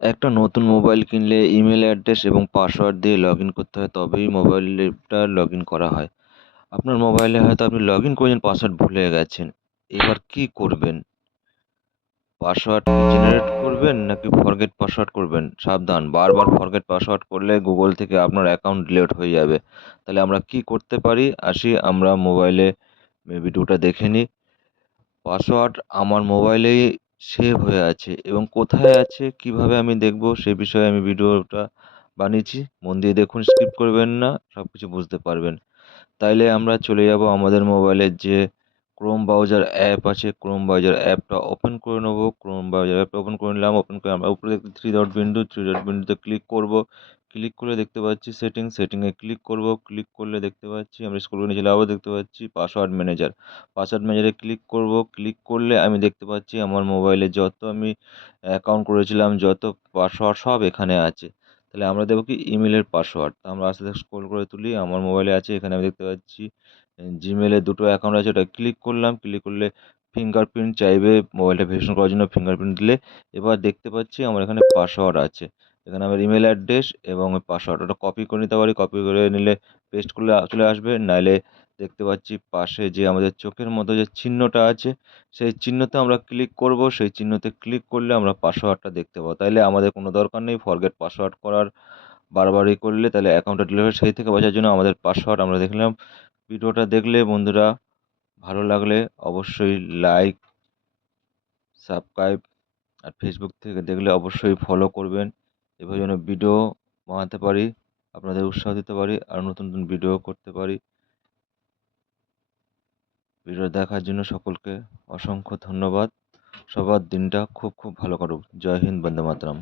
একটা নতুন মোবাইল কিনলে ইমেল অ্যাড্রেস এবং পাসওয়ার্ড দিয়ে লগ ইন করতে হয়, তবেই মোবাইলটা লগ ইন করা হয়। আপনার মোবাইলে হয়তো আপনি লগ ইন করেছেন, পাসওয়ার্ড ভুলে গেছেন। এবার কি করবেন? পাসওয়ার্ড কি জেনারেট করবেন নাকি ফরগেট পাসওয়ার্ড করবেন? সাবধান, বারবার ফরগেট পাসওয়ার্ড করলে গুগল থেকে আপনার অ্যাকাউন্ট ডিলিট হয়ে যাবে। তাহলে আমরা কি করতে পারি? আসি আমরা মোবাইলে ভিডিওটা দেখে নিই। পাসওয়ার্ড আমার মোবাইলেই সেভ হয়ে আছে এবং কোথায় আছে, কিভাবে আমি দেখব, সে বিষয়ে আমি ভিডিওটা বানিয়েছি। মন দিয়ে দেখুন, স্কিপ করবেন না, সব কিছু বুঝতে পারবেন। তাইলে আমরা চলে যাব আমাদের মোবাইলের যে ক্রোম ব্রাউজার অ্যাপ আছে, ক্রোম ব্রাউজার অ্যাপটা ওপেন করে নেব। ক্রোম ব্রাউজার অ্যাপটা ওপেন করে নিলাম। ওপেন করে আমরা উপরে দেখতে থ্রি ডট বিন্দুতে ক্লিক করব। ক্লিক করে দেখতে পাচ্ছি সেটিংয়ে ক্লিক করব। ক্লিক করলে দেখতে পাচ্ছি, আমরা স্ক্রল করে নিচে আবার দেখতে পাচ্ছি পাসওয়ার্ড ম্যানেজার। পাসওয়ার্ড ম্যানেজারে ক্লিক করব। ক্লিক করলে আমি দেখতে পাচ্ছি আমার মোবাইলে যত আমি অ্যাকাউন্ট করেছিলাম, যত পাসওয়ার্ড সব এখানে আছে। তাহলে আমরা দেবো কি ইমেলের পাসওয়ার্ড। তো আমরা আস্তে আস্তে স্ক্রল করে তুলি, আমার মোবাইলে আছে, এখানে আমি দেখতে পাচ্ছি জিমেলে দুটো অ্যাকাউন্ট আছে, ওটা ক্লিক করলাম। ক্লিক করলে ফিঙ্গারপ্রিন্ট চাইবে, মোবাইলটা ভেরিফিকেশন করার জন্য ফিঙ্গারপ্রিন্ট দিলে। এবার দেখতে পাচ্ছি আমার এখানে পাসওয়ার্ড আছে। এখানে আমার ইমেল অ্যাড্রেস এবং পাসওয়ার্ড, ওটা কপি করে নিতে পারি। কপি করে নিলে পেস্ট করলে চলে আসবে, নাইলে দেখতে পাচ্ছি পাশে যে আমাদের চোখের মতো যে চিহ্নটা আছে, সেই চিহ্নতে আমরা ক্লিক করব। সেই চিহ্নতে ক্লিক করলে আমরা পাসওয়ার্ডটা দেখতে পাবো। তাইলে আমাদের কোনো দরকার নেই ফরগেট পাসওয়ার্ড করার। বারবার করলে তাহলে অ্যাকাউন্টটা ডিলিট হবে। সেই থেকে বাঁচার জন্য আমাদের পাসওয়ার্ড আমরা দেখলাম। ভিডিওটা দেখলে বন্ধুরা, ভালো লাগলে অবশ্যই লাইক, সাবস্ক্রাইব, আর ফেসবুক থেকে দেখলে অবশ্যই ফলো করবেন। এভাবে যেন ভিডিও বানাতে পারি, আপনাদের উৎসাহ দিতে পারি, আর নতুন নতুন ভিডিও করতে পারি। ভিডিও দেখার জন্য সকলকে অসংখ্য ধন্যবাদ। সবার দিনটা খুব খুব ভালো কাটুক। জয় হিন্দ, বন্দে মাতরম।